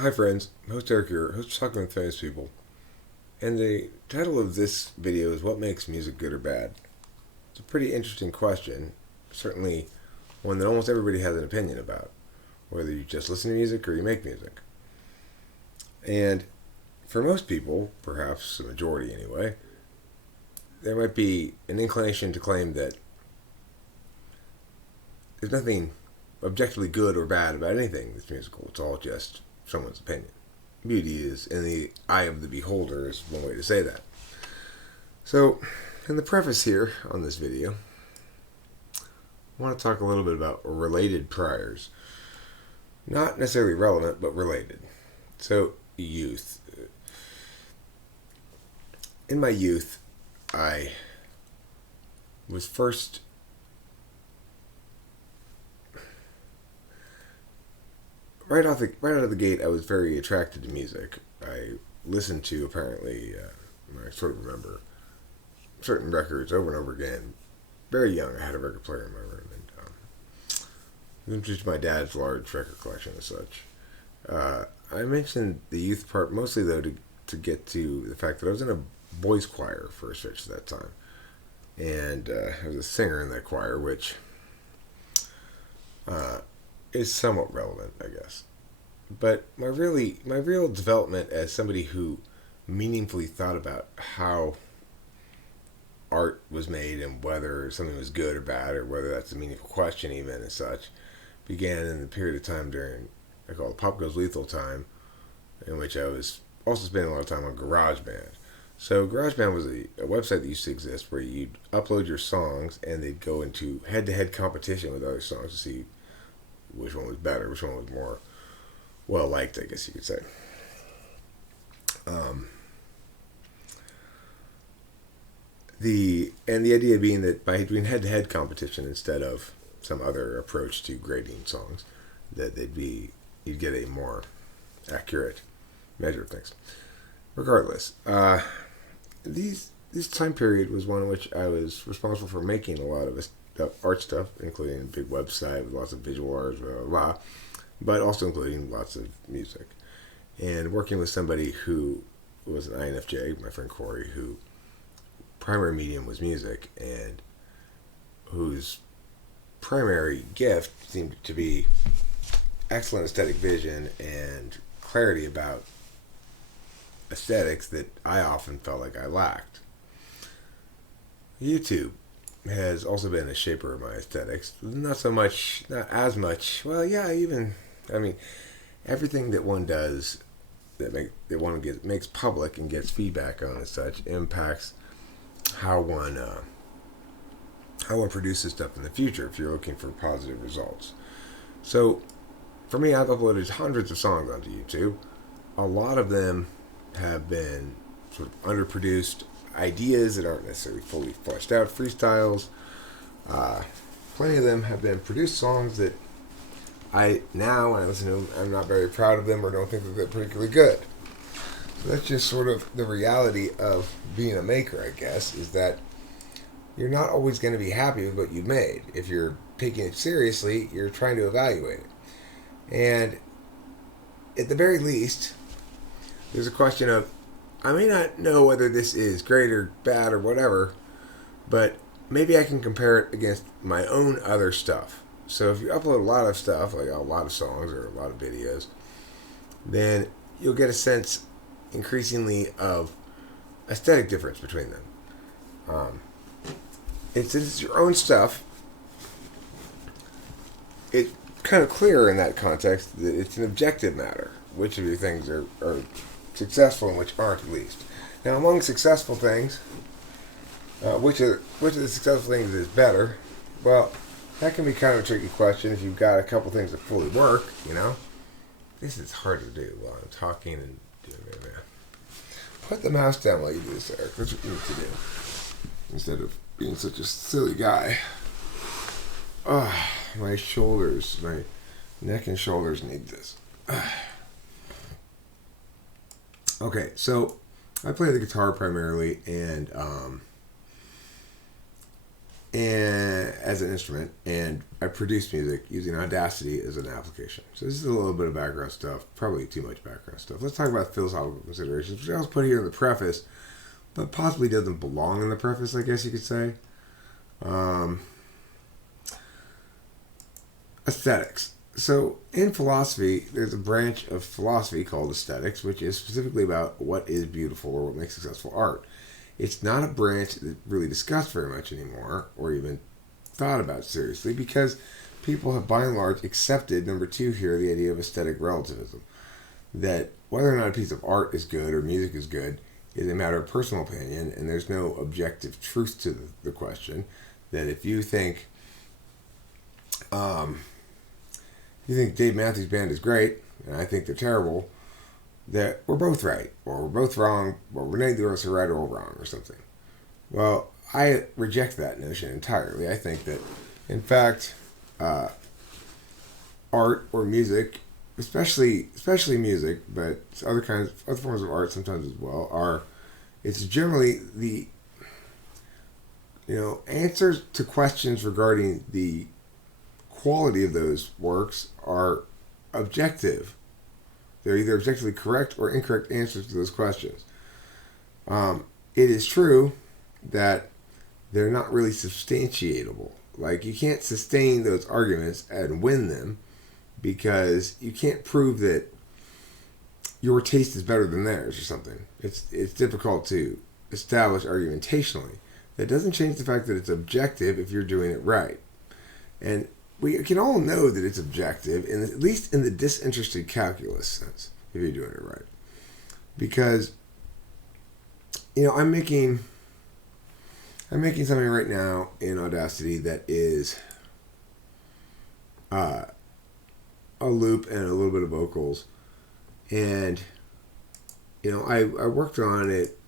Hi friends, host Eric here, host of Talking with Famous People, and the title of this video is What Makes Music Good or Bad? It's a pretty interesting question, certainly one that almost everybody has an opinion about, whether you just listen to music or you make music. And for most people, perhaps the majority anyway, there might be an inclination to claim that there's nothing objectively good or bad about anything that's musical. It's all just someone's opinion. Beauty is in the eye of the beholder is one way to say that. So, in the preface here on this video, I want to talk a little bit about related priors. Not necessarily relevant, but related. So, youth. In my youth, I was first right out of the gate. I was very attracted to music. I listened to apparently, I sort of remember certain records over and over again. Very young, I had a record player in my room, and it was just my dad's large record collection and such. I mentioned the youth part mostly though to get to the fact that I was in a boys' choir for a stretch at that time, and I was a singer in that choir, which is somewhat relevant, I guess. But my real development as somebody who meaningfully thought about how art was made and whether something was good or bad, or whether that's a meaningful question even as such, began in the period of time during, I call it Pop Goes Lethal time, in which I was also spending a lot of time on GarageBand. So GarageBand was a website that used to exist where you'd upload your songs and they'd go into head-to-head competition with other songs to see which one was better, which one was more well-liked, I guess you could say. The idea being that by doing head-to-head competition instead of some other approach to grading songs, that you'd get a more accurate measure of things. Regardless, this time period was one in which I was responsible for making a lot of art stuff, including a big website with lots of visual art, blah, blah, blah, but also including lots of music. And working with somebody who was an INFJ, my friend Corey, who primary medium was music, and whose primary gift seemed to be excellent aesthetic vision and clarity about aesthetics that I often felt like I lacked. YouTube has also been a shaper of my aesthetics. Not as much. Well, yeah, everything that one does that makes public and gets feedback on as such impacts how one produces stuff in the future if you're looking for positive results. So, for me, I've uploaded hundreds of songs onto YouTube. A lot of them have been sort of underproduced ideas that aren't necessarily fully fleshed out, freestyles. Plenty of them have been produced songs that when I listen to them, I'm not very proud of them or don't think that they're particularly good. So that's just sort of the reality of being a maker, I guess, is that you're not always going to be happy with what you've made. If you're taking it seriously, you're trying to evaluate it. And at the very least, there's a question of, I may not know whether this is great or bad or whatever, but maybe I can compare it against my own other stuff. So if you upload a lot of stuff, like a lot of songs or a lot of videos, then you'll get a sense increasingly of aesthetic difference between them. It's your own stuff. It's kind of clear in that context that it's an objective matter. Which of your things are successful and which aren't, at least. Now, among successful things, which of the successful things is better? Well, that can be kind of a tricky question if you've got a couple things that fully work, you know? This is hard to do while I'm talking and doing it. Put the mouse down while you do this, Eric. That's what you need to do. Instead of being such a silly guy. My shoulders, my neck and shoulders need this. Okay, so I play the guitar primarily, and and as an instrument, and I produce music using Audacity as an application. So this is a little bit of background stuff, probably too much background stuff. Let's talk about philosophical considerations, which I was put here in the preface, but possibly doesn't belong in the preface, I guess you could say. Aesthetics. So in philosophy, there's a branch of philosophy called aesthetics, which is specifically about what is beautiful or what makes successful art. It's not a branch that's really discussed very much anymore or even thought about seriously because people have by and large accepted, number two here, the idea of aesthetic relativism. That whether or not a piece of art is good or music is good is a matter of personal opinion, and there's no objective truth to the question. That if you think Dave Matthews Band is great, and I think they're terrible, that we're both right, or we're both wrong, or we're neither of us are right or wrong, or something. Well, I reject that notion entirely. I think that, in fact, art or music, especially music, but other forms of art sometimes as well, it's generally the answers to questions regarding the quality of those works are objective. They're either objectively correct or incorrect answers to those questions. It is true that they're not really substantiatable. Like, you can't sustain those arguments and win them because you can't prove that your taste is better than theirs or something. It's difficult to establish argumentationally. That doesn't change the fact that it's objective if you're doing it right. And we can all know that it's objective, at least in the disinterested calculus sense, if you're doing it right. Because, I'm making something right now in Audacity that is a loop and a little bit of vocals. And, I worked on it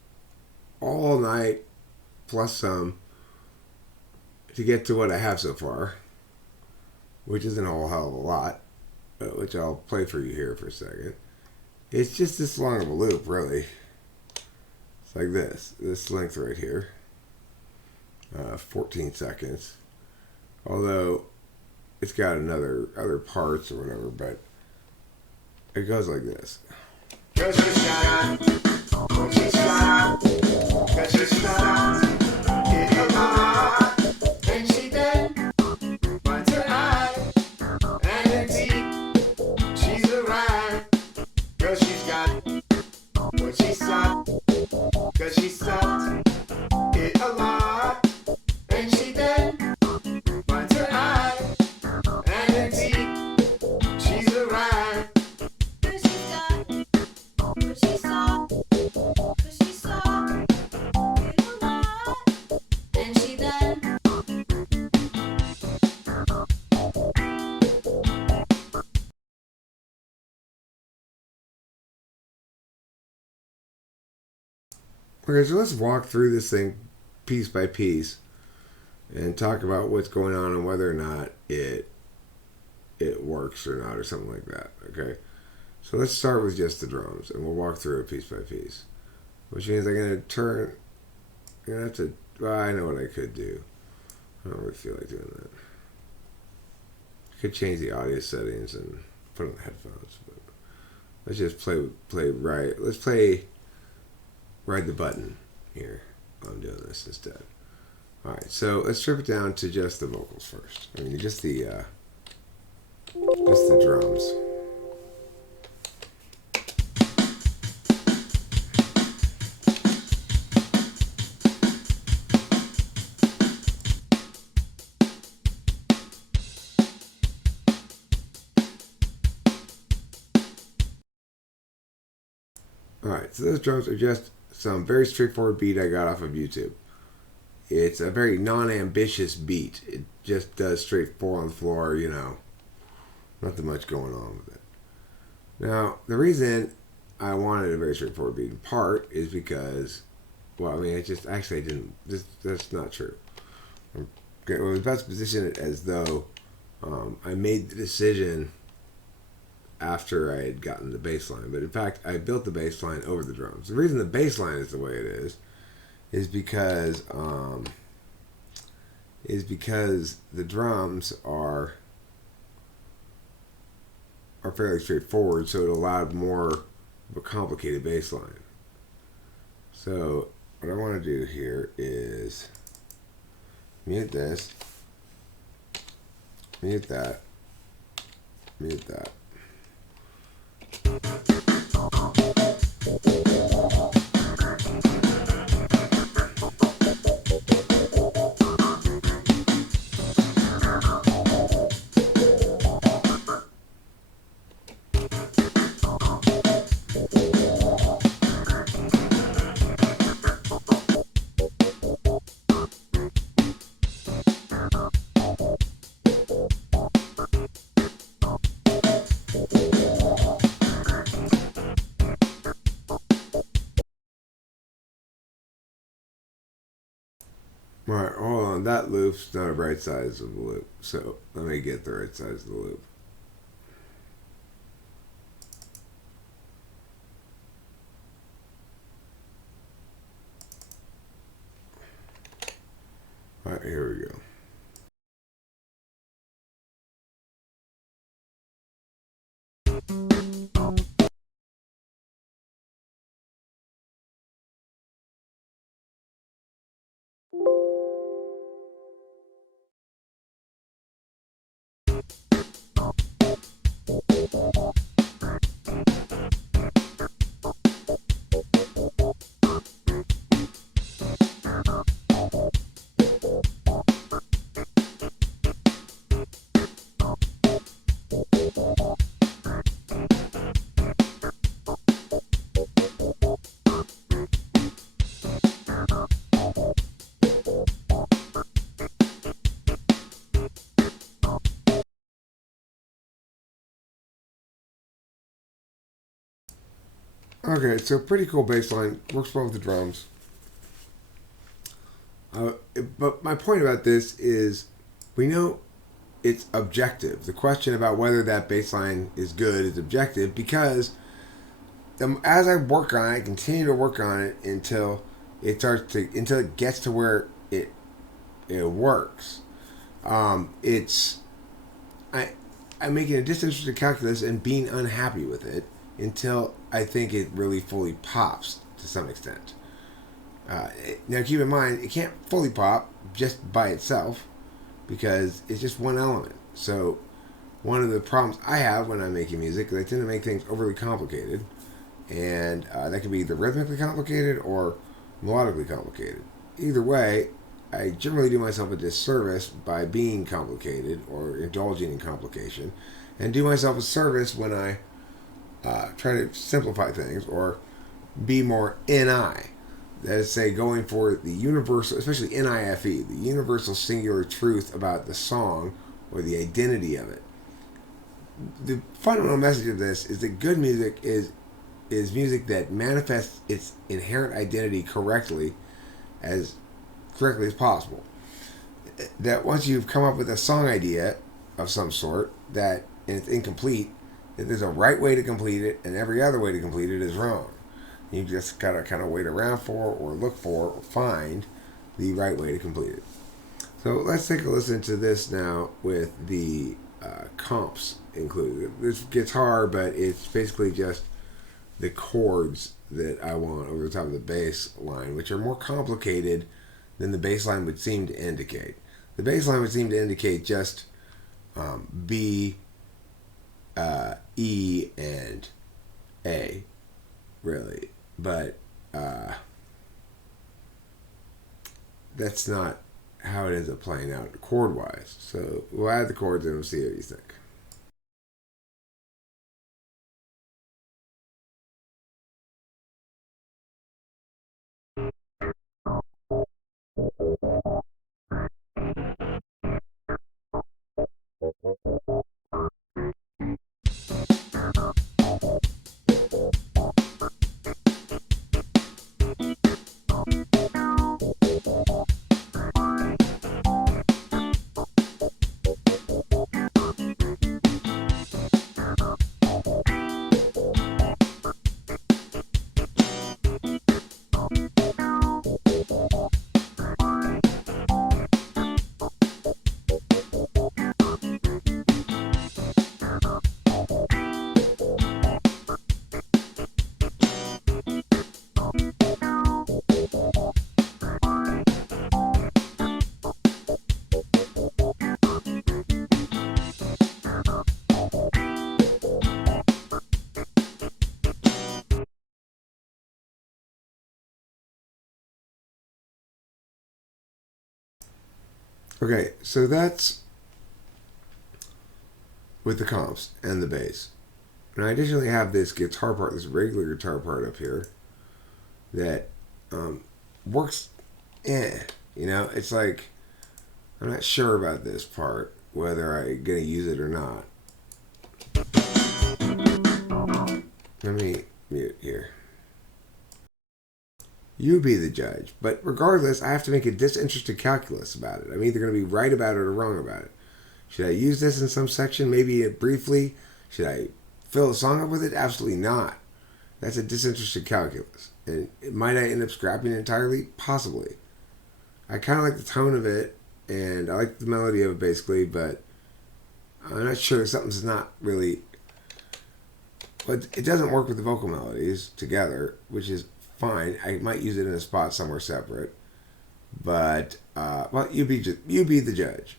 all night plus some to get to what I have so far, which isn't a whole hell of a lot, which I'll play for you here for a second. It's just this long of a loop, really. It's like this length right here, 14 seconds. Although it's got other parts or whatever, but it goes like this. Okay, so let's walk through this thing piece by piece and talk about what's going on and whether or not it works or not or something like that, okay? So let's start with just the drums and we'll walk through it piece by piece. Which means I'm going to have to, I know what I could do. I don't really feel like doing that. I could change the audio settings and put on the headphones, but let's just ride the button here. I'm doing this instead. Alright, so let's strip it down to just the vocals first. I mean, just the drums. Alright, so those drums are just some very straightforward beat I got off of YouTube. It's a very non-ambitious beat. It just does straight 4 on the floor, nothing much going on with it. Now, the reason I wanted a very straightforward beat in part is because, that's not true. I was about to position it as though I made the decision after I had gotten the bass line. But in fact, I built the bass line over the drums. The reason the bass line is the way it is because is because the drums are fairly straightforward, so it allowed more of a complicated bass line. So what I want to do here is mute this, mute that, mute that. Alright, hold on. That loop's not the right size of the loop. So let me get the right size of the loop. Alright, here we go. Okay, so pretty cool bass line. Works well with the drums. But my point about this is we know it's objective. The question about whether that bass line is good is objective because as I work on it, I continue to work on it until until it gets to where it works. It's I'm making a disinterested calculus and being unhappy with it until I think it really fully pops to some extent. Now keep in mind, it can't fully pop just by itself because it's just one element. So one of the problems I have when I'm making music is I tend to make things overly complicated, and that can be either rhythmically complicated or melodically complicated. Either way, I generally do myself a disservice by being complicated or indulging in complication, and do myself a service when I try to simplify things or be more NI. That is, say, going for the universal, especially NIFE, the universal singular truth about the song or the identity of it. The fundamental message of this is that good music is music that manifests its inherent identity as correctly as possible. That once you've come up with a song idea of some sort and it's incomplete, that there's a right way to complete it and every other way to complete it is wrong. You just gotta kind of wait around for or look for or find the right way to complete it. So let's take a listen to this now with the comps included. This gets hard, but it's basically just the chords that I want over the top of the bass line, which are more complicated than the bass line would seem to indicate. The bass line would seem to indicate just B, E, and A, really. But that's not how it ends up playing out chord-wise. So we'll add the chords and we'll see what you think. Okay, so that's with the comps and the bass. And I additionally have this guitar part, this regular guitar part up here that works. It's like I'm not sure about this part, whether I'm gonna use it or not. Let me mute here. You be the judge. But regardless, I have to make a disinterested calculus about it. I'm either going to be right about it or wrong about it. Should I use this in some section, maybe briefly? Should I fill the song up with it? Absolutely not. That's a disinterested calculus. And might I end up scrapping it entirely? Possibly. I kind of like the tone of it, and I like the melody of it basically, but I'm not sure something's not really. But it doesn't work with the vocal melodies together, which is fine. I might use it in a spot somewhere separate, but well, you be the judge.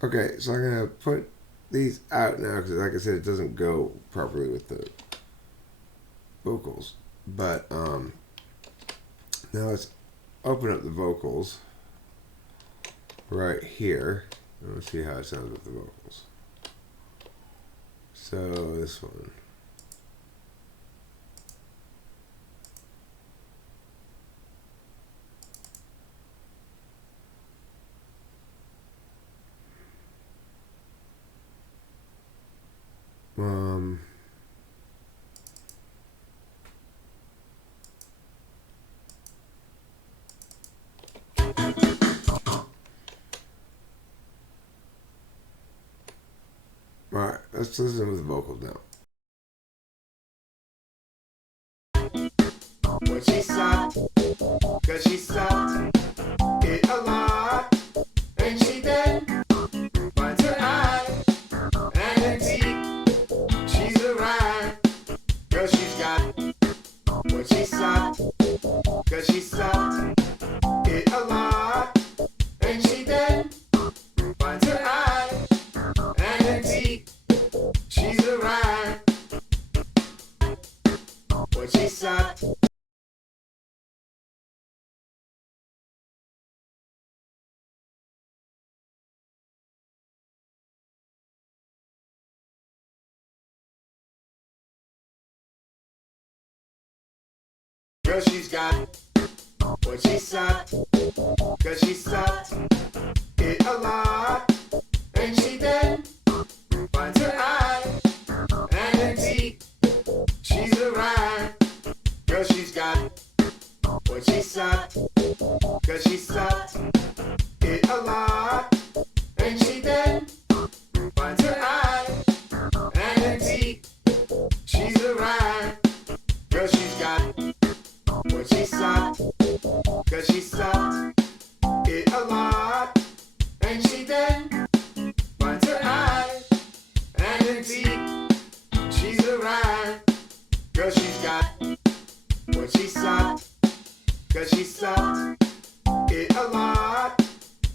Okay, so I'm gonna put these out now because, like I said, it doesn't go properly with the vocals. But now let's open up the vocals right here. Let's see how it sounds with the vocals. So this one. Alright, let's listen with the vocals now. When she stopped, cause she stopped it a lot, and she then finds her eye, and indeed, she's arrived, cause she's got, when she stopped, cause she stopped it a lot, and she then finds her eye, and indeed, she's arrived, when she stopped. Cause she's got what she stopped, cause she stopped it a lot, and she then finds her eye, and indeed, she's arrived, cause she's got what she stopped, cause she stopped it a lot, and she then finds her eye, and indeed, she's arrived, cause she's got when she stopped, cause she stopped it a lot, and she then finds her eye, and indeed, she's arrived, cause she's got when she stopped, cause she stopped it a lot,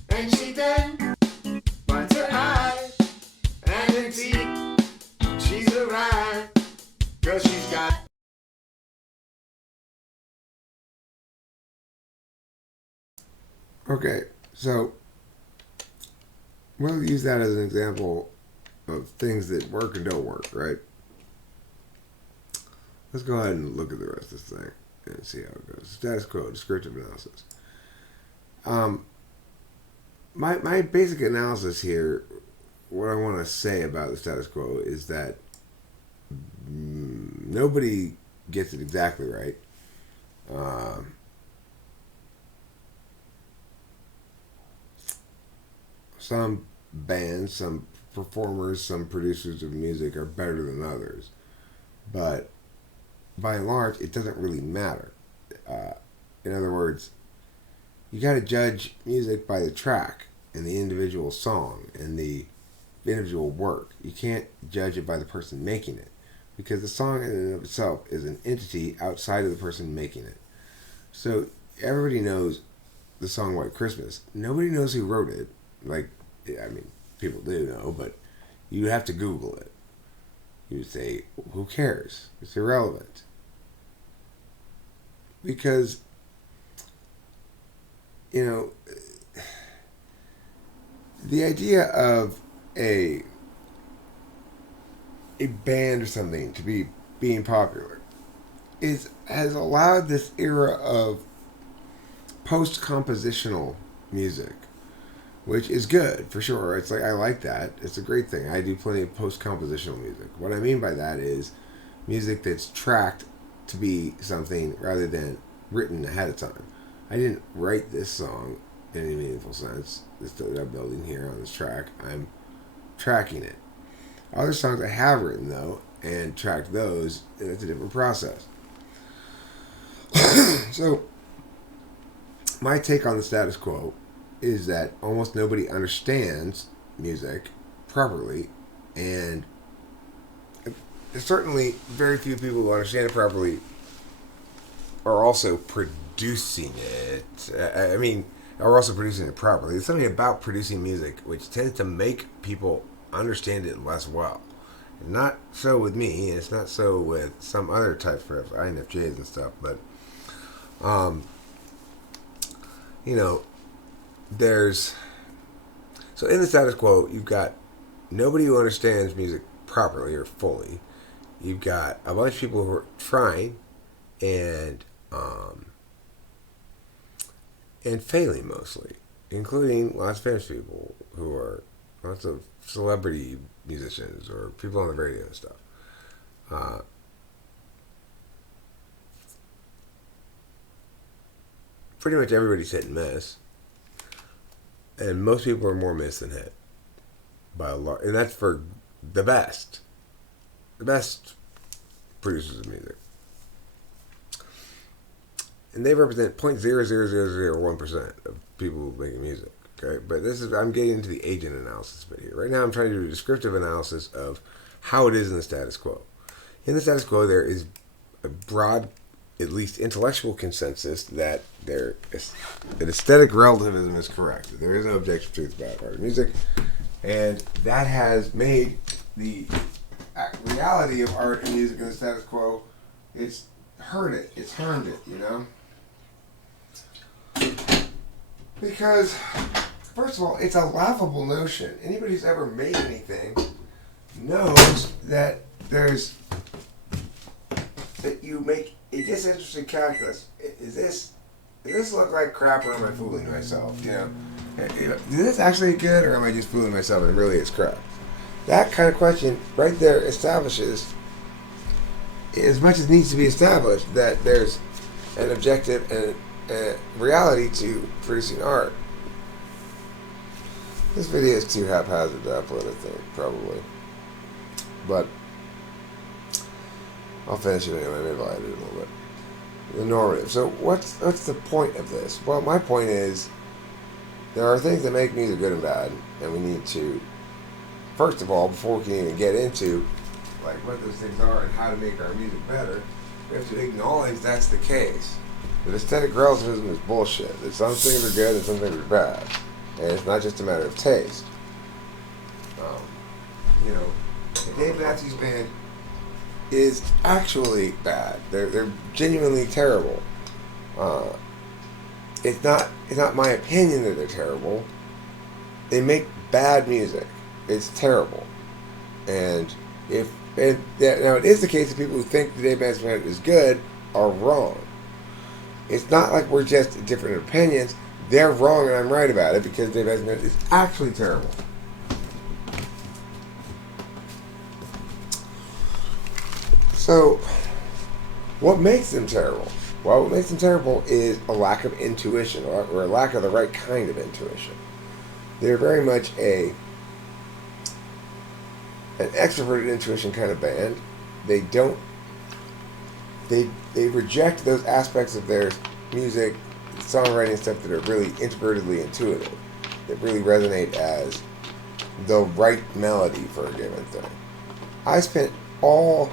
and she then Okay, so we'll use that as an example of things that work and don't work, right? Let's go ahead and look at the rest of this thing and see how it goes. Status quo, descriptive analysis. My basic analysis here, what I want to say about the status quo is that nobody gets it exactly right. Some bands, some performers, some producers of music are better than others, but by and large, it doesn't really matter. In other words, you got to judge music by the track and the individual song and the individual work. You can't judge it by the person making it because the song in and of itself is an entity outside of the person making it. So everybody knows the song White Christmas. Nobody knows who wrote it. Like, I mean, people do know, but you have to Google it. You would say, who cares? It's irrelevant. Because, you know, the idea of a band or something to be being popular has allowed this era of post-compositional music, which is good for sure. It's like, I like that. It's a great thing. I do plenty of post-compositional music. What I mean by that is music that's tracked to be something rather than written ahead of time. I didn't write this song in any meaningful sense. This that I'm building here on this track, I'm tracking it. Other songs I have written though and tracked those, and it's a different process. So my take on the status quo is that almost nobody understands music properly, and certainly very few people who understand it properly are also producing it. I mean, are also producing it properly. There's something about producing music which tends to make people understand it less well. Not so with me, and it's not so with some other types of INFJs and stuff, but you know, there's so in the status quo, you've got nobody who understands music properly or fully. You've got a bunch of people who are trying and failing mostly, including lots of famous people who are lots of celebrity musicians or people on the radio and stuff. Pretty much everybody's hit and miss, and most people are more miss than hit by a lot, and that's for the best producers of music, and they represent 0.00001% of people making music. Okay, but I'm getting into the agent analysis bit here. Right now, I'm trying to do a descriptive analysis of how it is in the status quo. In the status quo, there is a broad, at least intellectual consensus that aesthetic relativism is correct. There is no objective truth about art and music, and that has made the reality of art and music in the status quo, it's harmed it, you know? Because, first of all, it's a laughable notion. Anybody who's ever made anything knows that you make a disinterested calculus. Does this look like crap, or am I fooling myself? You know, is this actually good, or am I just fooling myself and really it's crap? That kind of question right there establishes, as much as needs to be established, that there's an objective and a reality to producing art. This video is too haphazard to upload, I think, probably. But I'll finish it anyway. Maybe I'll edit it a little bit. The normative. So what's the point of this? Well, my point is there are things that make music good and bad, and we need to, first of all, before we can even get into like what those things are and how to make our music better, we have to acknowledge that's the case. That aesthetic relativism is bullshit. That some things are good and some things are bad, and it's not just a matter of taste. You know, Dave Matthews Band is actually bad. They're genuinely terrible. it's not my opinion that they're terrible. They make bad music. It's terrible. And now it is the case that people who think that Dave Matthews is good are wrong. It's not like we're just different opinions. They're wrong and I'm right about it because Dave Matthews is actually terrible. So, what makes them terrible? Well, what makes them terrible is a lack of intuition or a lack of the right kind of intuition. They're very much an extroverted intuition kind of band. They reject those aspects of their music, songwriting stuff that are really introvertedly intuitive, that really resonate as the right melody for a given thing. I spent hours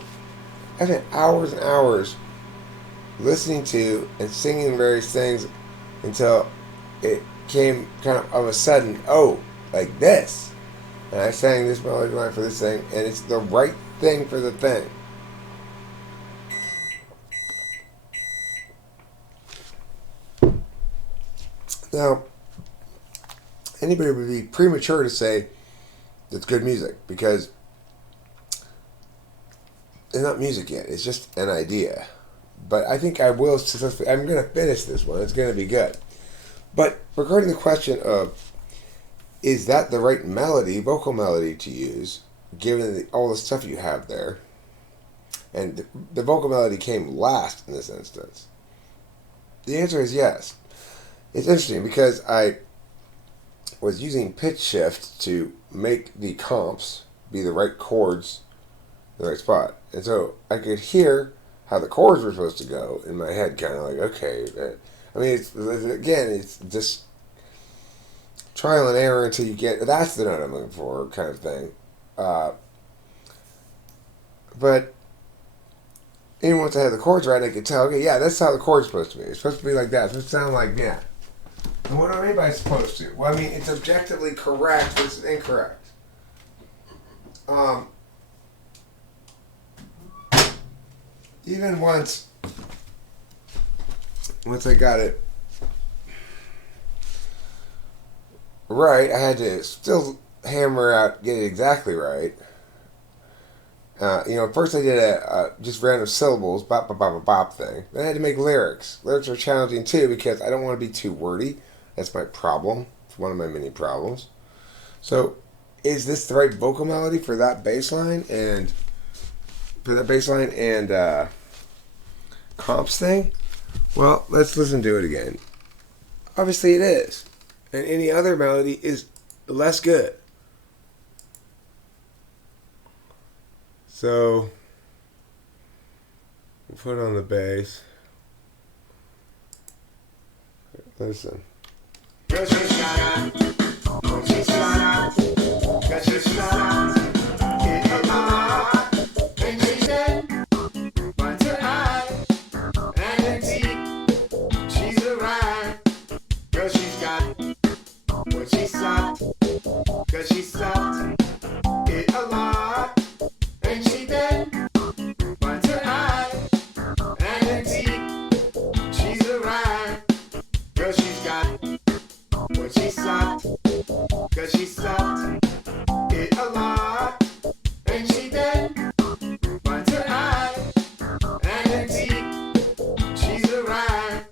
and hours listening to and singing various things until it came kind of a sudden, like this. And I sang this melody line for this thing, and it's the right thing for the thing. Now, anybody would be premature to say it's good music because it's not music yet. It's just an idea. But I think I will successfully. I'm going to finish this one. It's going to be good. But regarding the question of is that the right melody, vocal melody to use, given all the stuff you have there, and the vocal melody came last in this instance, the answer is yes. It's interesting because I was using pitch shift to make the comps be the right chords in the right spot. And so I could hear how the chords were supposed to go in my head, kind of like, okay. I mean, it's just trial and error until you get, that's the note I'm looking for kind of thing. But even once I had the chords right, I could tell, okay, yeah, that's how the chord's supposed to be. It's supposed to be like that. It's supposed to sound like that. And what do I mean by supposed to? Well, I mean, it's objectively correct, but it's incorrect. Even once I got it right, I had to still hammer out, get it exactly right. First I did a just random syllables, bop, bop, bop, bop, bop thing. Then I had to make lyrics. Lyrics are challenging too because I don't want to be too wordy. That's my problem. It's one of my many problems. So, is this the right vocal melody for that bass line and comps thing? Well, let's listen to it again. Obviously it is. And any other melody is less good. So, we'll put on the bass. Listen. Girl, she's shot when she's shot cause she's shot it a lot. And she said, finds her eye and her teeth. She's a ride. Girl, she's got what she sought cause she sought it a lot. And she then finds her eye and her teeth. She's a ride. Girl, she's got what she sought cause she sought it a lot. And she then finds her eye and her teeth. She's a ride.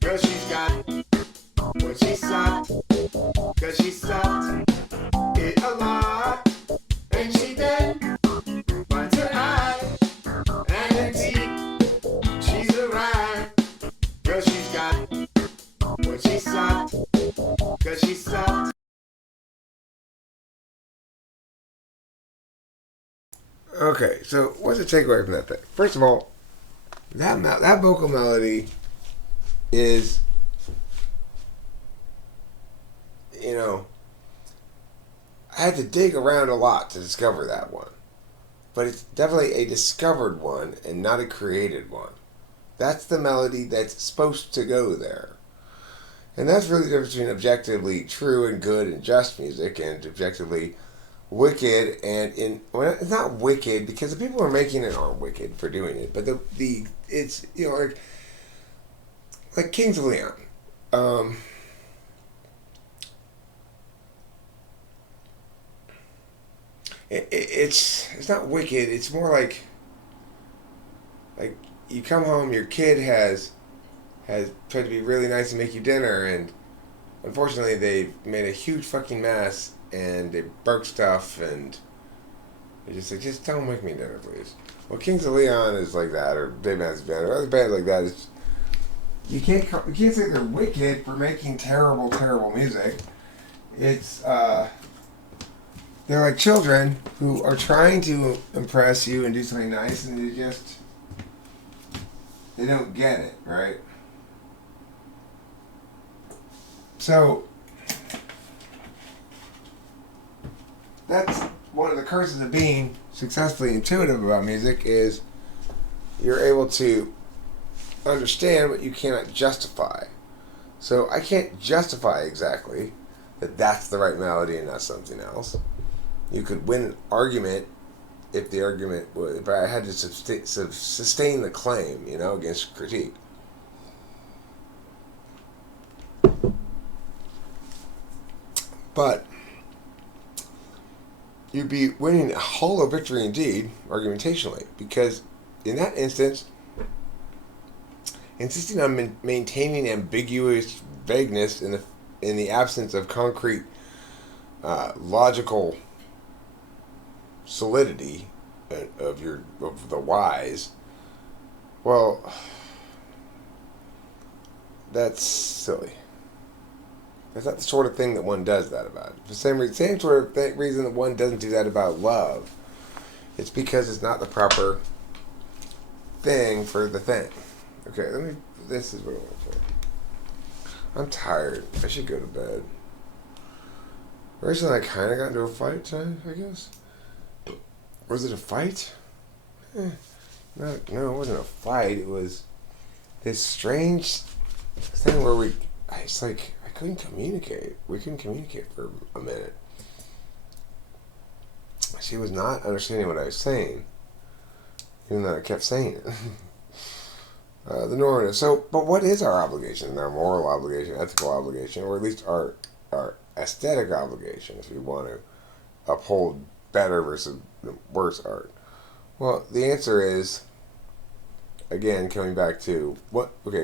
Girl, she's got what she sought cause she sought it a lot. And she then finds her eye and her teeth. She's a ride. Girl, she's got what she sought cause she sought. Okay, so what's the takeaway from that thing? First of all, that vocal melody is, I had to dig around a lot to discover that one. But it's definitely a discovered one and not a created one. That's the melody that's supposed to go there. And that's really the difference between objectively true and good and just music and objectively wicked it's not wicked because the people who are making it aren't wicked for doing it, but it's like Kings of Leon. um, it's not wicked. It's more like you come home, your kid has tried to be really nice and make you dinner, and unfortunately they've made a huge fucking mess and they broke stuff, and you're just like, just don't make me dinner, please. Well, Kings of Leon is like that, or Dave Matthews Band, or other bands like that. You can't say they're wicked for making terrible music. It's they're like children who are trying to impress you and do something nice, and they don't get it, right? So that's one of the curses of being successfully intuitive about music, is you're able to understand what you cannot justify. So I can't justify exactly that that's the right melody and not something else. You could win an argument if I had to sustain the claim, against critique. But you'd be winning a hollow victory indeed, argumentationally, because in that instance, insisting on maintaining ambiguous vagueness in the absence of concrete, logical solidity of the whys, well, that's silly. That's not the sort of thing that one does that about. The same sort of reason that one doesn't do that about love. It's because it's not the proper thing for the thing. Okay, this is what I want to say. I'm tired. I should go to bed. Recently, I kind of got into a fight tonight, I guess. Was it a fight? No, it wasn't a fight. It was this strange thing where I couldn't communicate. We couldn't communicate for a minute. She was not understanding what I was saying, even though I kept saying it. The normative. So, but what is our obligation? Our moral obligation, ethical obligation, or at least our aesthetic obligation, if we want to uphold better versus worse art? Well, the answer is, again, coming back to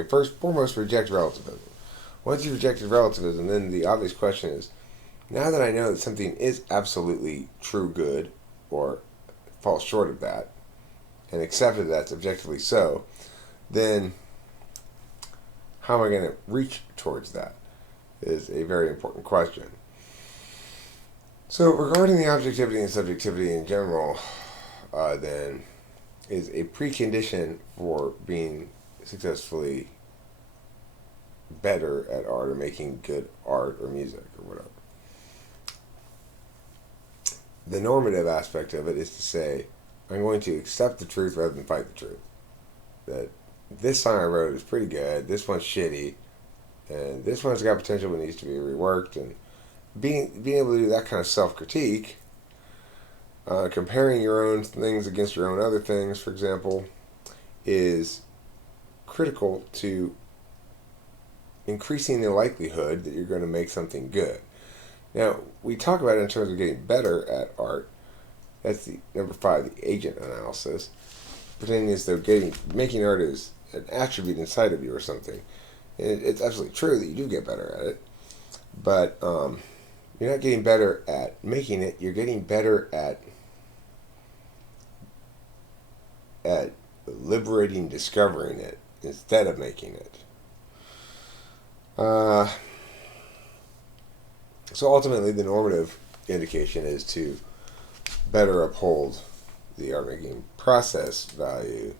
first and foremost, reject relativism. Once you've rejected relativism, then the obvious question is, now that I know that something is absolutely true good, or falls short of that, and accepted that's objectively so, then how am I going to reach towards that is a very important question. So regarding the objectivity and subjectivity in general, then, is a precondition for being successfully better at art or making good art or music or whatever. The normative aspect of it is to say, I'm going to accept the truth rather than fight the truth. That this song I wrote is pretty good, this one's shitty, and this one's got potential but needs to be reworked. And being able to do that kind of self-critique, comparing your own things against your own other things, for example, is critical to increasing the likelihood that you're going to make something good. Now, we talk about it in terms of getting better at art. That's the number 5, the agent analysis. Pretending as though making art is an attribute inside of you or something. And it's absolutely true that you do get better at it. But you're not getting better at making it. You're getting better at liberating, discovering it instead of making it. So ultimately, the normative indication is to better uphold the art making process value,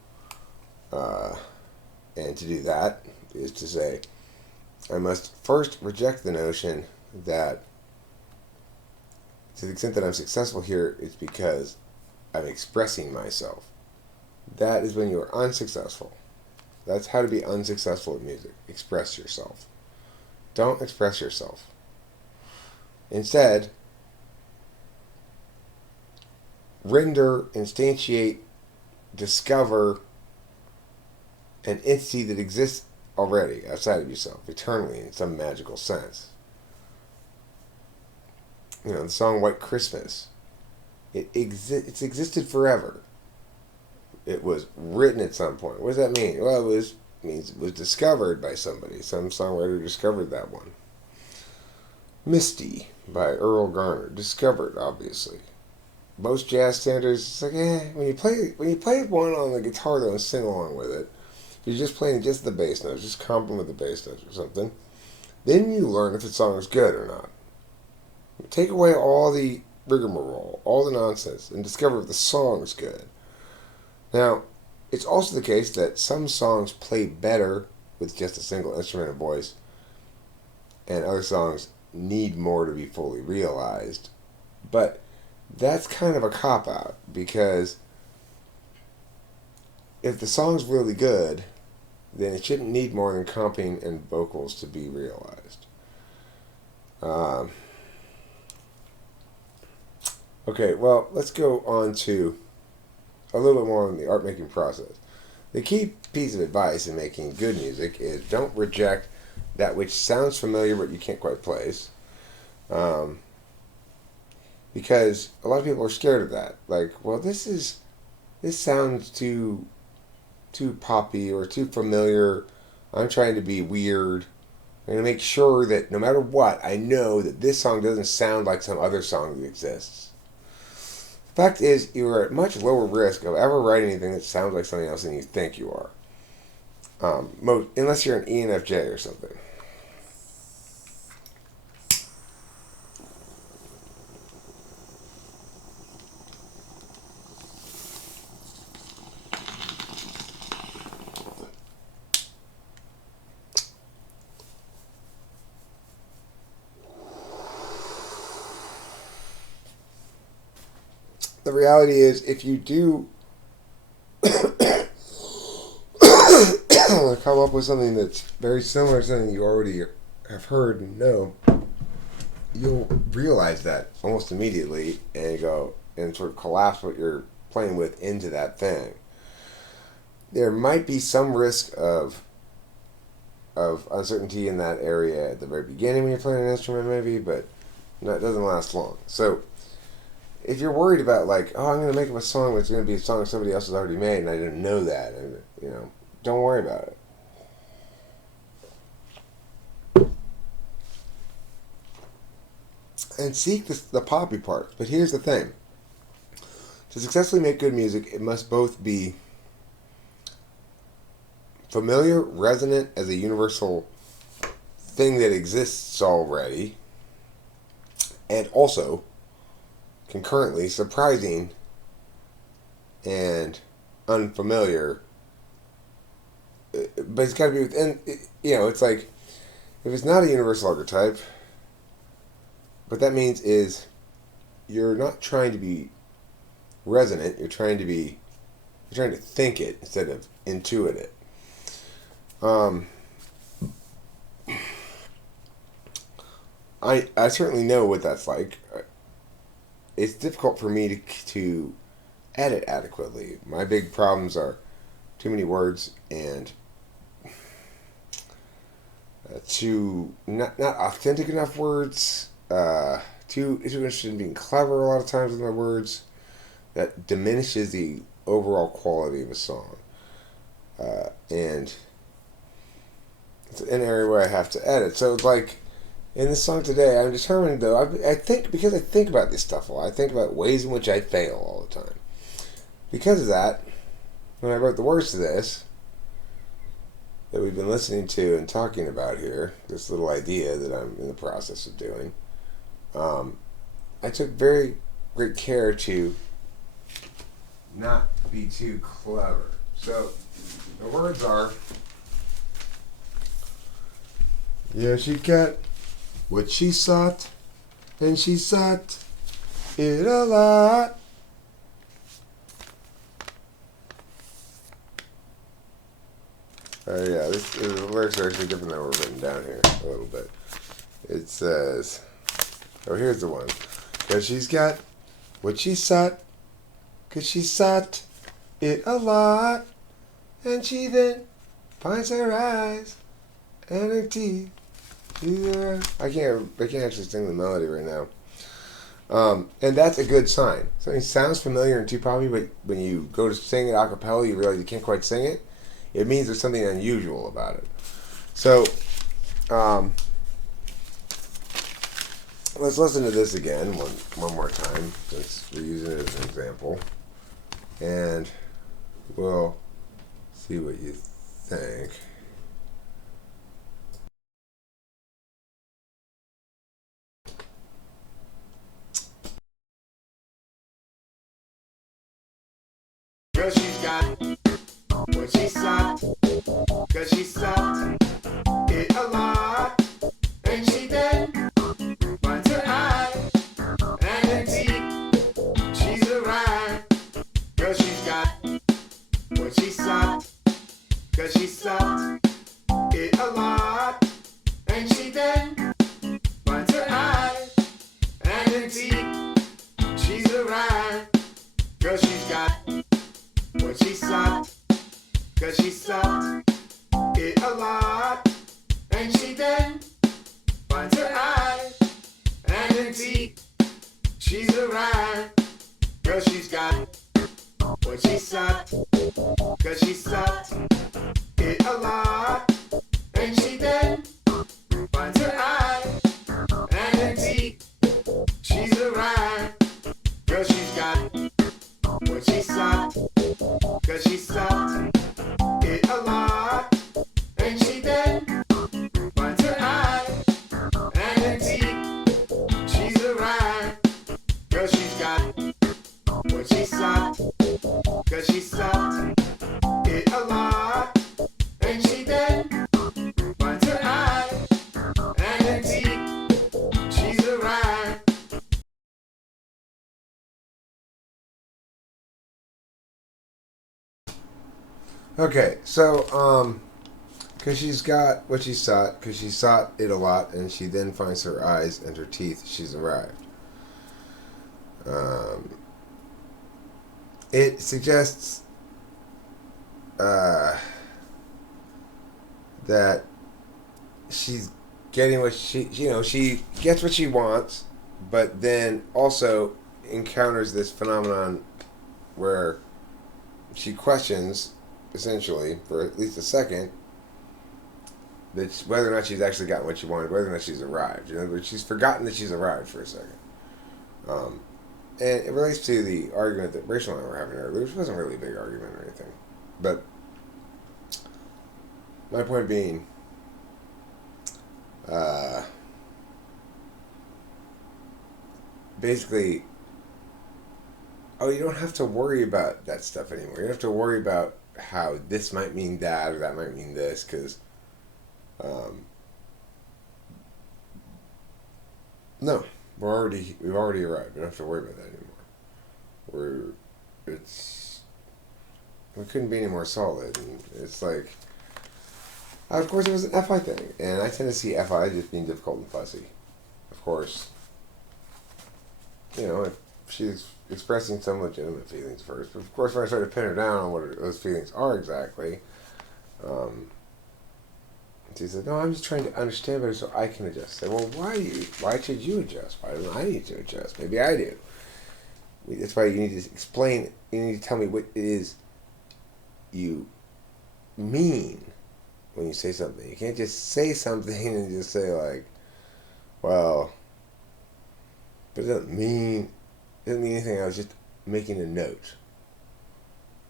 and to do that is to say, I must first reject the notion that to the extent that I'm successful here, it's because I'm expressing myself. That is when you are unsuccessful. That's how to be unsuccessful at music. Express yourself. Don't express yourself. Instead, render, instantiate, discover an entity that exists already outside of yourself, eternally in some magical sense. You know, the song White Christmas, it's existed forever. It was written at some point. What does that mean? Well, means it was discovered by somebody. Some songwriter discovered that one. Misty by Earl Garner, discovered, obviously. Most jazz standards, it's like, when you play one on the guitar though and sing along with it, you're just playing just the bass notes, just comping with the bass notes or something. Then you learn if the song is good or not. Take away all the rigmarole, all the nonsense, and discover if the song is good. Now, it's also the case that some songs play better with just a single instrument and voice, and other songs need more to be fully realized. But that's kind of a cop-out, because if the song's really good, then it shouldn't need more than comping and vocals to be realized. Okay, well, let's go on to a little bit more on the art-making process. The key piece of advice in making good music is don't reject that which sounds familiar but you can't quite place. Because a lot of people are scared of that. Like, well, this sounds too poppy or too familiar. I'm trying to be weird. I'm going to make sure that no matter what, I know that this song doesn't sound like some other song that exists. The fact is, you are at much lower risk of ever writing anything that sounds like something else than you think you are. Unless you're an ENFJ or something. The reality is, if you do come up with something that's very similar to something you already have heard and know, you'll realize that almost immediately and go and sort of collapse what you're playing with into that thing. There might be some risk of uncertainty in that area at the very beginning when you're playing an instrument, maybe, but it doesn't last long. So if you're worried about, like, oh, I'm going to make up a song that's going to be a song somebody else has already made and I didn't know that, and don't worry about it. And seek the poppy parts. But here's the thing. To successfully make good music, it must both be familiar, resonant as a universal thing that exists already, and also concurrently surprising and unfamiliar. But it's got to be within, it's like, if it's not a universal archetype, what that means is you're not trying to be resonant, you're trying to think it instead of intuit it. I certainly know what that's like. It's difficult for me to edit adequately. My big problems are too many words and too not authentic enough words. Too interested in being clever a lot of times with my words. That diminishes the overall quality of a song. And it's an area where I have to edit. So it's like, in this song today, I'm determined, though, I think about this stuff a lot, I think about ways in which I fail all the time. Because of that, when I wrote the words to this, that we've been listening to and talking about here, this little idea that I'm in the process of doing, I took very great care to not be too clever. So, the words are, yeah, she got what she sought, and she sought it a lot. The lyrics are actually different than were written down here a little bit. It says, here's the one. 'Cause she's got what she sought, 'cause she sought it a lot, and she then finds her eyes and her teeth. Yeah. I can't actually sing the melody right now. And that's a good sign. Something sounds familiar and too poppy, but when you go to sing it a cappella, you realize you can't quite sing it. It means there's something unusual about it. So, let's listen to this again one more time, since we're using it as an example. And we'll see what you think. Girl, she's got what she sought, cause she sought it a lot. And she then finds her eye, and indeed, she's arrived. Girl, she's got what she sought, cause she sought it a lot. And she then finds her eye, and indeed, she's arrived. Girl, she's got what she sought, cause she sought it a lot. And she then finds her eye, and indeed, she's arrived. Girl, she's got what she sought, cause she sought it a lot. And she then finds her eye, and indeed, she's arrived. Girl, she's got what she sought, cause she sought it a lot. And she then finds her eye, and indeed, she's arrived. Girl, she's got what she sought, cause she sought it a lot. And she then finds her eye, and indeed, she's arrived. Okay, so, because she's got what she sought, because she sought it a lot, and she then finds her eyes and her teeth, she's arrived. It suggests that she's getting what she gets what she wants, but then also encounters this phenomenon where she questions, essentially, for at least a second, that whether or not she's actually gotten what she wanted, whether or not she's arrived. But she's forgotten that she's arrived for a second. And it relates to the argument that Rachel and I were having earlier, which wasn't really a big argument or anything. But my point being, basically, you don't have to worry about that stuff anymore. You don't have to worry about how this might mean that or that might mean this, because no, we've already arrived. We don't have to worry about that anymore. We couldn't be any more solid, and it's like, of course, it was an FI thing, and I tend to see FI just being difficult and fussy. Of course, if she's expressing some legitimate feelings first, but of course, when I try to pin her down on what those feelings are exactly, she said, "No, I'm just trying to understand better so I can adjust." I say, "Well, why should you adjust? Why don't I need to adjust? Maybe I do." That's why you need to explain. You need to tell me what it is you mean when you say something. You can't just say something and just say like, "Well," but it doesn't mean anything. I was just making a note.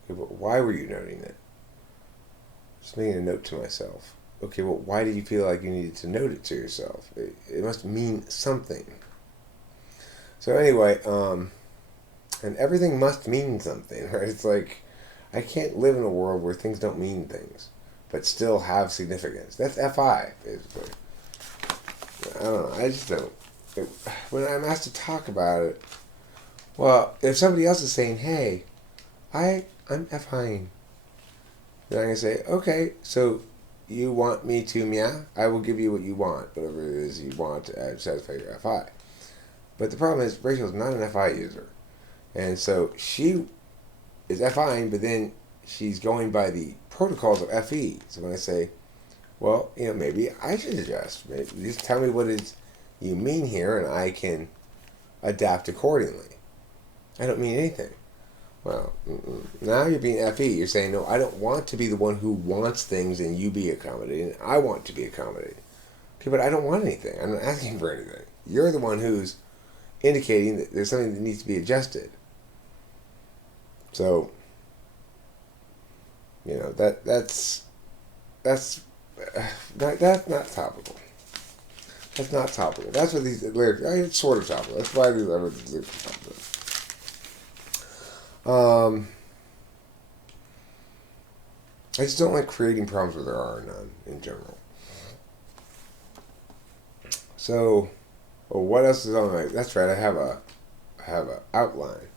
Okay, but why were you noting it? Just making a note to myself. Okay, well, why did you feel like you needed to note it to yourself? It must mean something. So anyway, and everything must mean something, right? It's like, I can't live in a world where things don't mean things, but still have significance. That's FI, basically. I don't know, I just don't. When I'm asked to talk about it, well, if somebody else is saying, "Hey, I'm FIing," then I can say, "Okay, so you want me to, I will give you what you want, whatever it is you want to satisfy your FI." But the problem is, Rachel's not an FI user. And so she is FIing, but then she's going by the protocols of FE. So when I say, Well, maybe I should adjust. Maybe just tell me what it is you mean here, and I can adapt accordingly. I don't mean anything. Well, now you're being FE. You're saying, no, I don't want to be the one who wants things and you be accommodating. I want to be accommodating. Okay, but I don't want anything. I'm not asking for anything. You're the one who's indicating that there's something that needs to be adjusted. So, that's not topical. That's not topical. That's what these lyrics. It's sort of topical. That's why these lyrics are topical. I just don't like creating problems where there are none in general. So, what else is on my? That's right. I have a outline.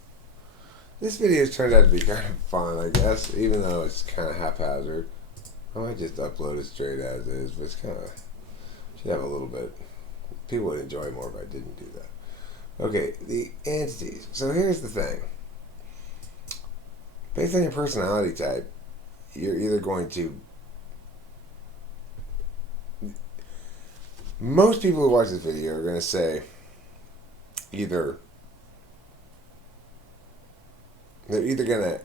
This video has turned out to be kind of fun, I guess, even though it's kind of haphazard. I might just upload it straight as is, but it's kind of should have a little bit. People would enjoy more if I didn't do that. Okay, the entities. So here's the thing. Based on your personality type, you're either going to. Most people who watch this video are going to say they're either going to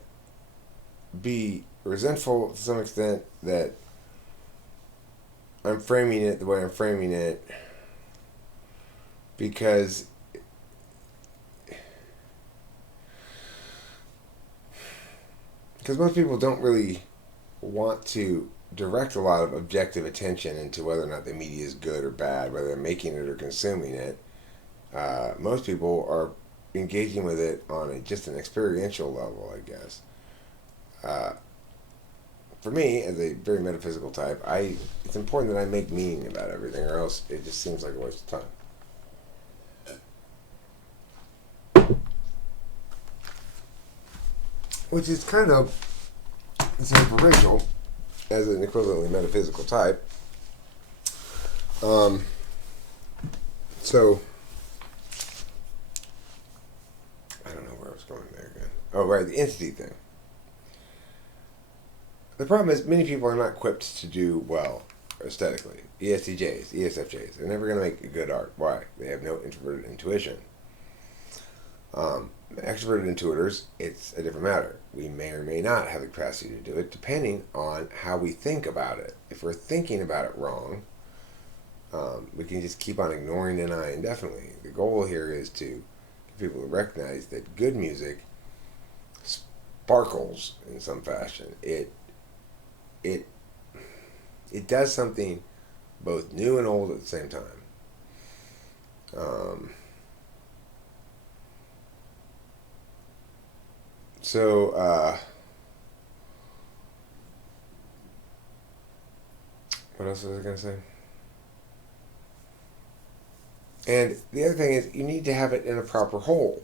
be resentful to some extent that I'm framing it the way I'm framing it because most people don't really want to direct a lot of objective attention into whether or not the media is good or bad, whether they're making it or consuming it. Most people are engaging with it on just an experiential level, I guess. For me, as a very metaphysical type, it's important that I make meaning about everything, or else it just seems like a waste of time. Which is kind of the same for Rachel, as an equivalently metaphysical type. So, I don't know where I was going there again. Oh, right, the entity thing. The problem is many people are not equipped to do well aesthetically. ESTJs, ESFJs. They're never going to make good art. Why? They have no introverted intuition. Extroverted intuitors, it's a different matter. We may or may not have the capacity to do it depending on how we think about it. If we're thinking about it wrong, we can just keep on ignoring an I indefinitely. The goal here is to get people to recognize that good music sparkles in some fashion. It does something both new and old at the same time. So, what else was I going to say? And the other thing is, you need to have it in a proper whole.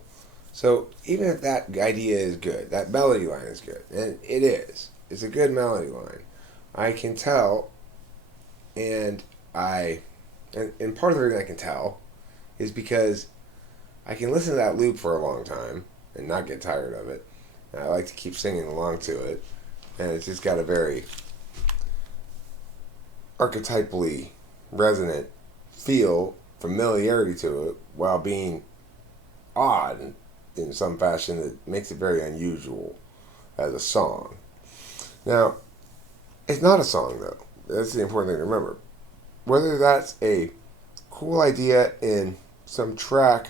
So, even if that idea is good, that melody line is good, and it is, it's a good melody line, I can tell, and part of the reason I can tell is because I can listen to that loop for a long time and not get tired of it. I like to keep singing along to it, and it's just got a very archetypally resonant feel, familiarity to it, while being odd in some fashion that makes it very unusual as a song. Now, it's not a song, though. That's the important thing to remember. Whether that's a cool idea in some track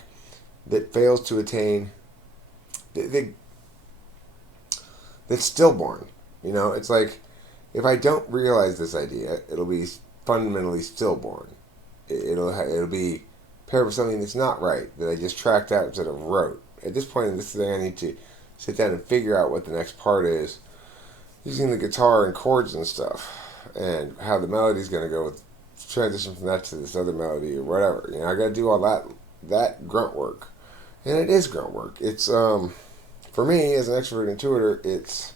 that fails to attain that's stillborn. It's like if I don't realize this idea, it'll be fundamentally stillborn. It'll be paired with something that's not right that I just tracked out instead of wrote. At this point in this thing, I need to sit down and figure out what the next part is, using the guitar and chords and stuff, and how the melody's going to go with transition from that to this other melody or whatever. I got to do all that grunt work, and it is grunt work. It's for me, as an extrovert intuitor, it's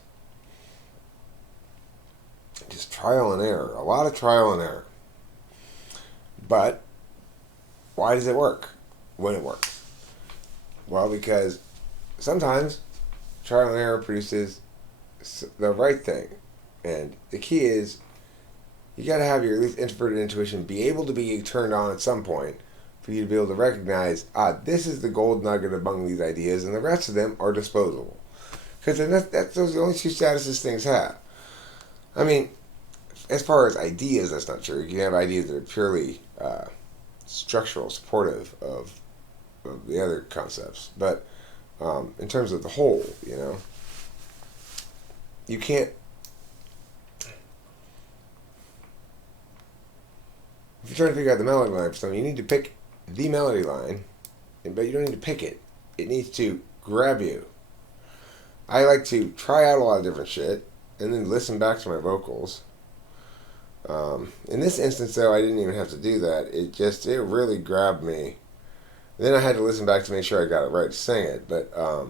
just trial and error. A lot of trial and error. But why does it work when it works? Well, because sometimes trial and error produces the right thing. And the key is you got to have your at least introverted intuition be able to be turned on at some point for you to be able to recognize, this is the gold nugget among these ideas, and the rest of them are disposable. Because that's those are the only two statuses things have. I mean, as far as ideas, that's not true. You can have ideas that are purely structural, supportive of the other concepts. But in terms of the whole, you can't. If you're trying to figure out the melody line for something, you need to pick the melody line, but you don't need to pick it. It needs to grab you. I like to try out a lot of different shit and then listen back to my vocals. In this instance, though, I didn't even have to do that. It really grabbed me. Then I had to listen back to make sure I got it right to sing it. But I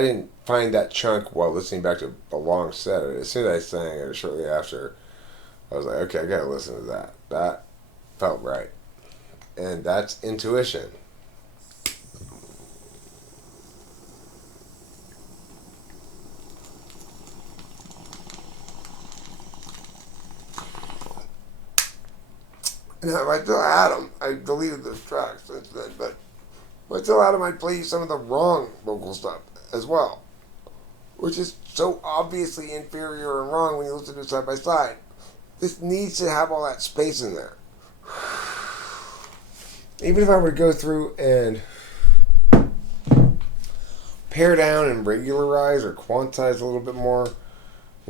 didn't find that chunk while listening back to a long set. As soon as I sang it, or shortly after, I was like, okay, I gotta listen to that. That felt right. And that's intuition. Now, if I still had them, I deleted those tracks since then, but if I still had them, I'd play you some of the wrong vocal stuff as well, which is so obviously inferior and wrong when you listen to it side by side. This needs to have all that space in there. Even if I were to go through and pare down and regularize or quantize a little bit more,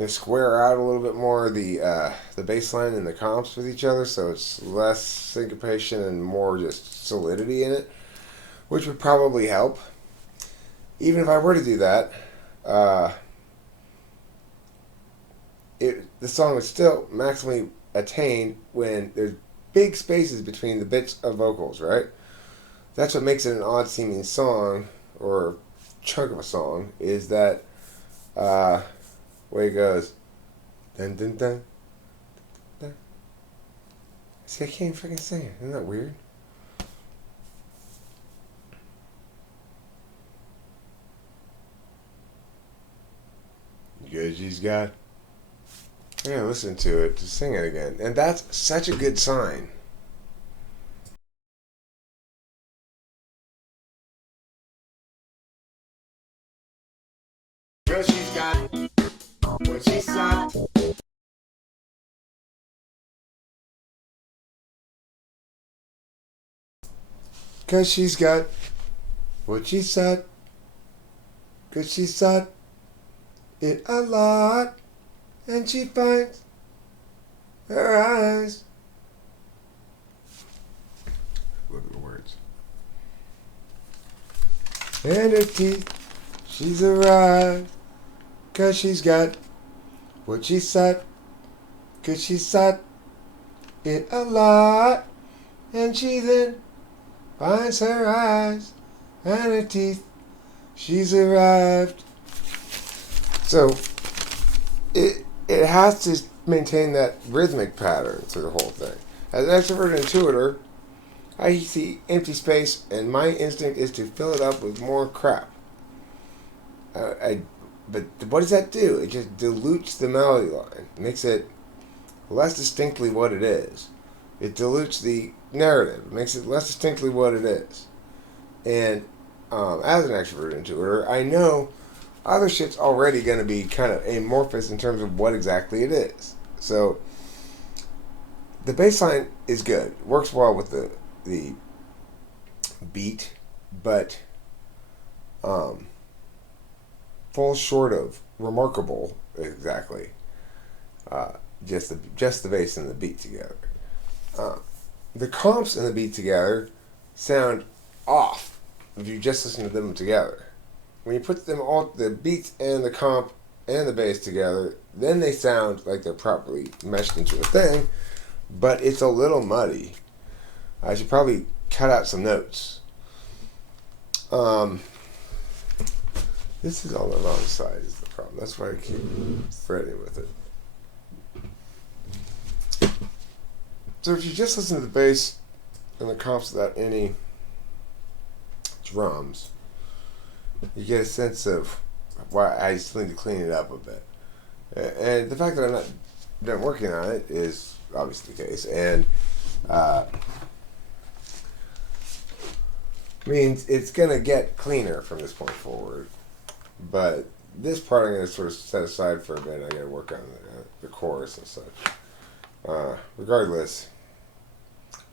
square out a little bit more the bass line and the comps with each other, so it's less syncopation and more just solidity in it, which would probably help. Even if I were to do that, the song would still maximally attain when there's big spaces between the bits of vocals, right? That's what makes it an odd seeming song, or chunk of a song, is that way it goes dun dun dun dun. See, I can't freaking sing it. Isn't that weird? Because she's got. I gotta listen to it to sing it again, and that's such a good sign. Girl, she's got what she sought. Cause she's got what she sought. Cause she sought it a lot. And she finds her eyes. Look at the words. And her teeth. She's arrived. Cause she's got what she sought. Cause she sought it a lot. And she then finds her eyes and her teeth. She's arrived. So it has to maintain that rhythmic pattern through the whole thing. As an extrovert intuitor, I see empty space, and my instinct is to fill it up with more crap. But what does that do? It just dilutes the melody line. It makes it less distinctly what it is. It dilutes the narrative. It makes it less distinctly what it is. And as an extrovert intuitor, I know other shit's already going to be kind of amorphous in terms of what exactly it is. So the bass line is good. It works well with the beat, but falls short of remarkable exactly. Just the bass and the beat together. The comps and the beat together sound off if you just listen to them together. When you put them all, the beats and the comp and the bass together, then they sound like they're properly meshed into a thing, but it's a little muddy. I should probably cut out some notes. This is on the wrong side is the problem. That's why I keep fretting with it. So if you just listen to the bass and the comps without any drums, you get a sense of why I still need to clean it up a bit. And the fact that I'm not been working on it is obviously the case, and means it's gonna get cleaner from this point forward. But this part I'm gonna sort of set aside for a bit. I gotta work on the chorus and such. Regardless,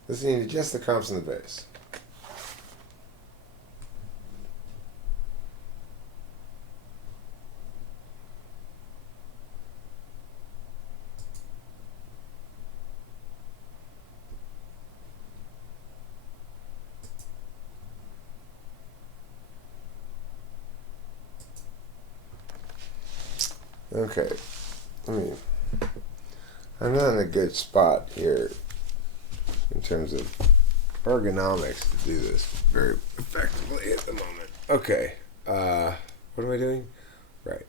listening to just the comps and the bass. Okay, I'm not in a good spot here in terms of ergonomics to do this very effectively at the moment. Okay, what am I doing? Right.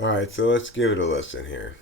Alright, so let's give it a listen here.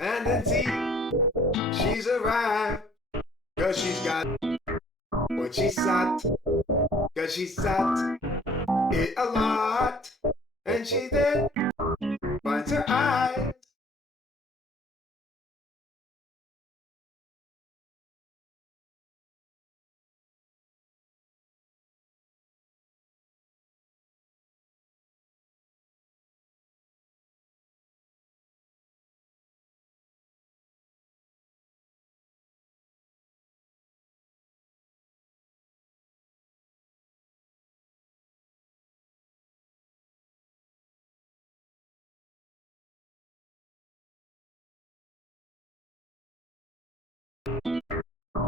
And indeed, she's arrived, 'cause she's got what she sought, 'cause she sought it a lot. And she then finds her eyes.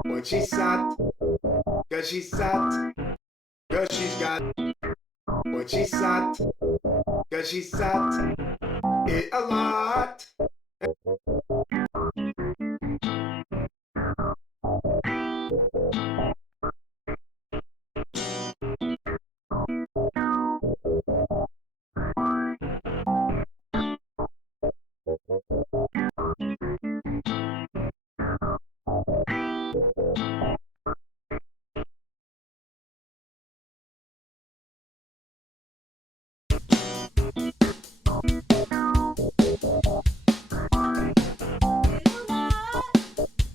What she sought, 'cause she sought, 'cause she's got what she sought, 'cause she sought it a lot.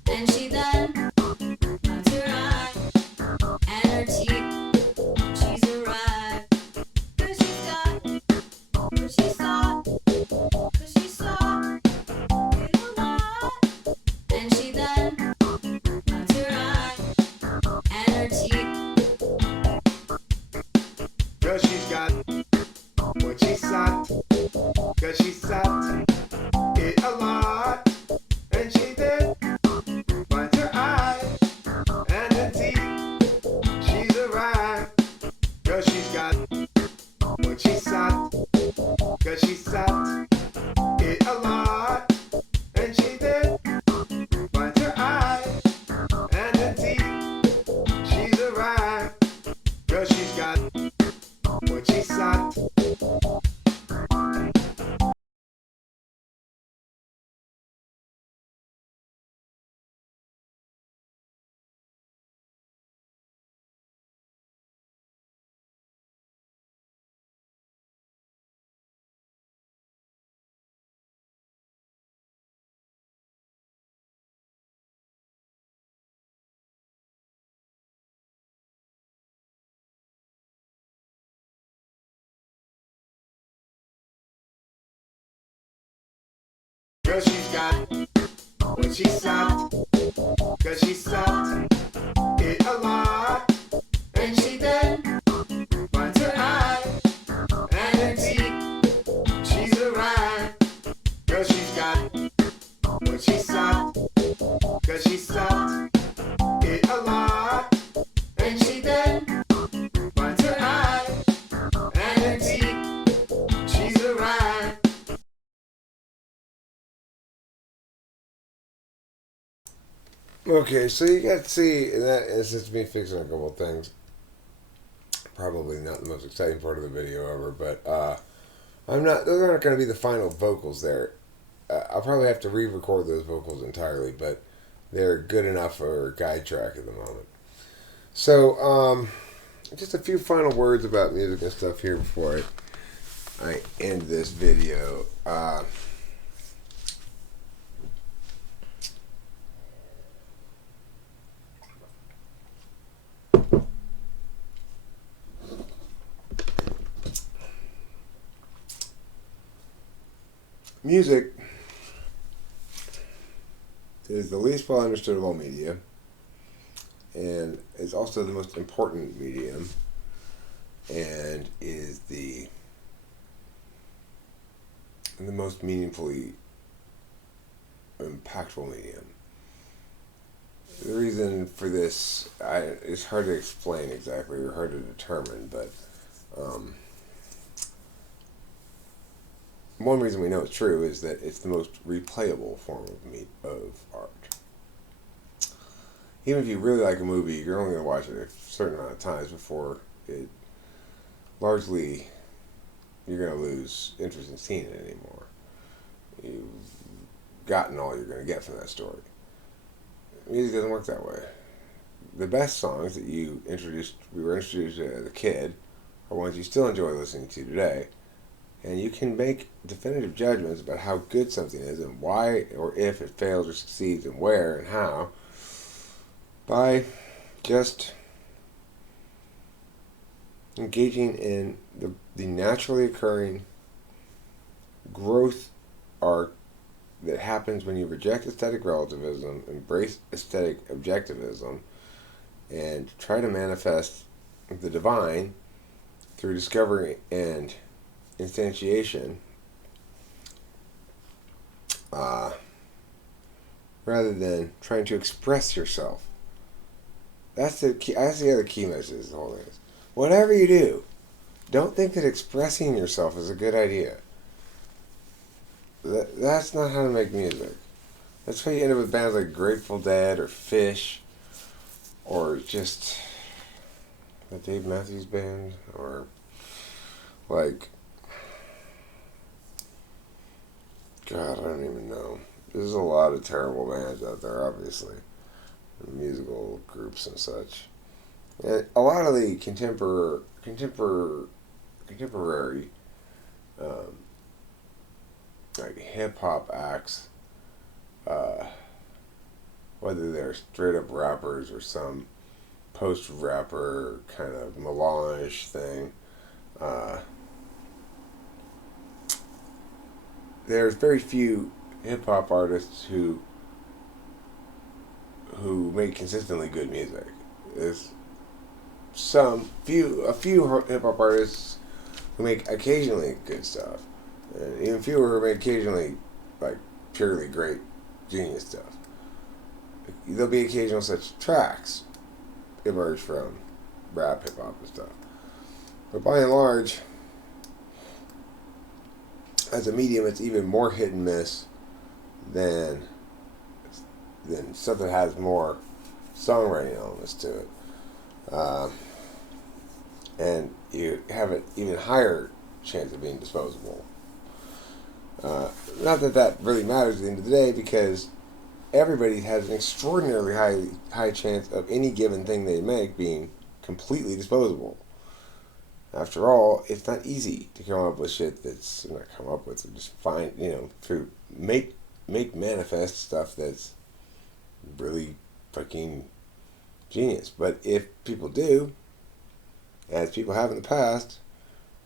And she then finds her eye and her teeth. She's arrived, 'cause she's got what she sought, 'cause she saw it a lot. And she then finds her eye and her teeth. 'Cause she's got what she sought, 'cause she sought it a lot. And she then finds her eyes. And indeed, she's arrived, 'cause she's got what she sought, 'cause she sought it a lot. And she then finds her eyes. And indeed, she's arrived, 'cause she's got what she sought. Girl, she's got what she sucked, cause she sucked it a lot. And she then finds her eye and her teeth. She's arrived. Girl, she's got what she sucked, cause she sucked it a lot. And she then finds her eye and her teeth. She's arrived. Okay, so you got to see, in that instance, me fixing a couple of things. Probably not the most exciting part of the video ever, but those aren't going to be the final vocals there. I'll probably have to re-record those vocals entirely, but they're good enough for a guide track at the moment. So, just a few final words about music and stuff here before I end this video. Music is the least well understood of all media, and is also the most important medium, and is the most meaningfully impactful medium. The reason for this is hard to explain exactly, or hard to determine, but one reason we know it's true is that it's the most replayable form of art. Even if you really like a movie, you're only going to watch it a certain amount of times before you're going to lose interest in seeing it anymore. You've gotten all you're going to get from that story. Music doesn't work that way. The best songs that we were introduced to as a kid, are ones you still enjoy listening to today. And you can make definitive judgments about how good something is and why or if it fails or succeeds and where and how by just engaging in the naturally occurring growth arc that happens when you reject aesthetic relativism, embrace aesthetic objectivism, and try to manifest the divine through discovery and instantiation, rather than trying to express yourself. That's the key. That's the other key message of the whole thing. Whatever you do, don't think that expressing yourself is a good idea. That's not how to make music. That's why you end up with bands like Grateful Dead or Fish, or just the Dave Matthews Band, or like, God, I don't even know. There's a lot of terrible bands out there, obviously, musical groups and such. And a lot of the contemporary like hip hop acts, whether they're straight up rappers or some post rapper kind of melange thing, there's very few hip hop artists who make consistently good music. There's a few hip hop artists who make occasionally good stuff, and even fewer who make occasionally like purely great genius stuff. There'll be occasional such tracks emerge from rap, hip hop, and stuff, but by and large, as a medium, it's even more hit and miss than stuff that has more songwriting elements to it. And you have an even higher chance of being disposable. Not that really matters at the end of the day, because everybody has an extraordinarily high chance of any given thing they make being completely disposable. After all, it's not easy to come up with shit that's not come up with, just find, to make manifest stuff that's really fucking genius. But if people do, as people have in the past,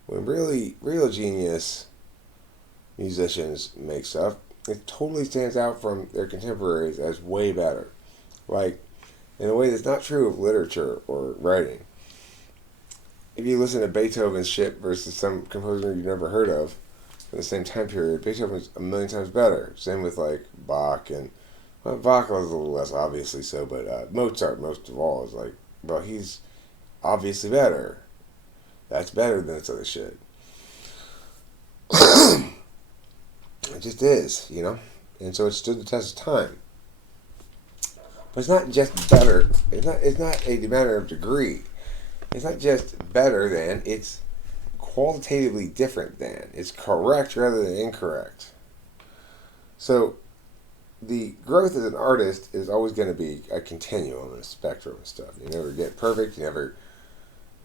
when real genius musicians make stuff, it totally stands out from their contemporaries as way better. Like, in a way that's not true of literature or writing. If you listen to Beethoven's shit versus some composer you've never heard of in the same time period, Beethoven's a million times better. Same with like Bach and Bach was a little less obviously so, but Mozart most of all is like, well, he's obviously better. That's better than this other shit. It just is, you know, and so it stood the test of time. But it's not just better. It's not a matter of degree. It's not just better than. It's qualitatively different than. It's correct rather than incorrect. So the growth as an artist is always going to be a continuum and a spectrum and stuff. You never get perfect. You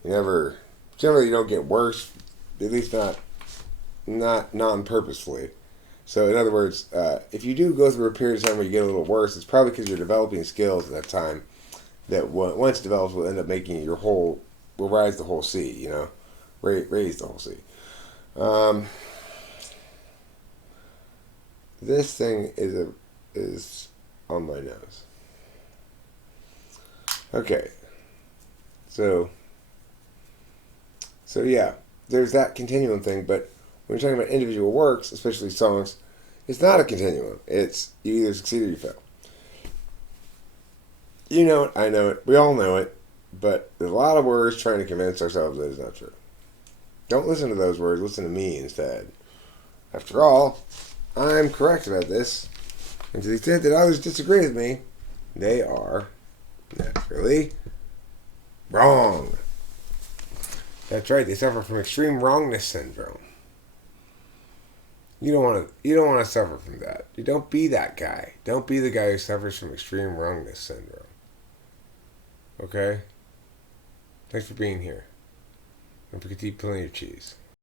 never. Generally, you don't get worse. At least not non-purposefully. So, in other words, if you do go through a period of time where you get a little worse, it's probably because you're developing skills at that time that once developed will end up making your whole, will rise the whole sea, you know, raise the whole sea. This thing is on my nose. Okay, so yeah, there's that continuum thing, but when you're talking about individual works, especially songs, it's not a continuum. It's you either succeed or you fail. You know it, I know it, we all know it, but there's a lot of words trying to convince ourselves that it's not true. Don't listen to those words, listen to me instead. After all, I'm correct about this, and to the extent that others disagree with me, they are naturally wrong. That's right, they suffer from extreme wrongness syndrome. You don't want to suffer from that. You don't be that guy. Don't be the guy who suffers from extreme wrongness syndrome. Okay? Thanks for being here. Don't forget to eat plenty of cheese.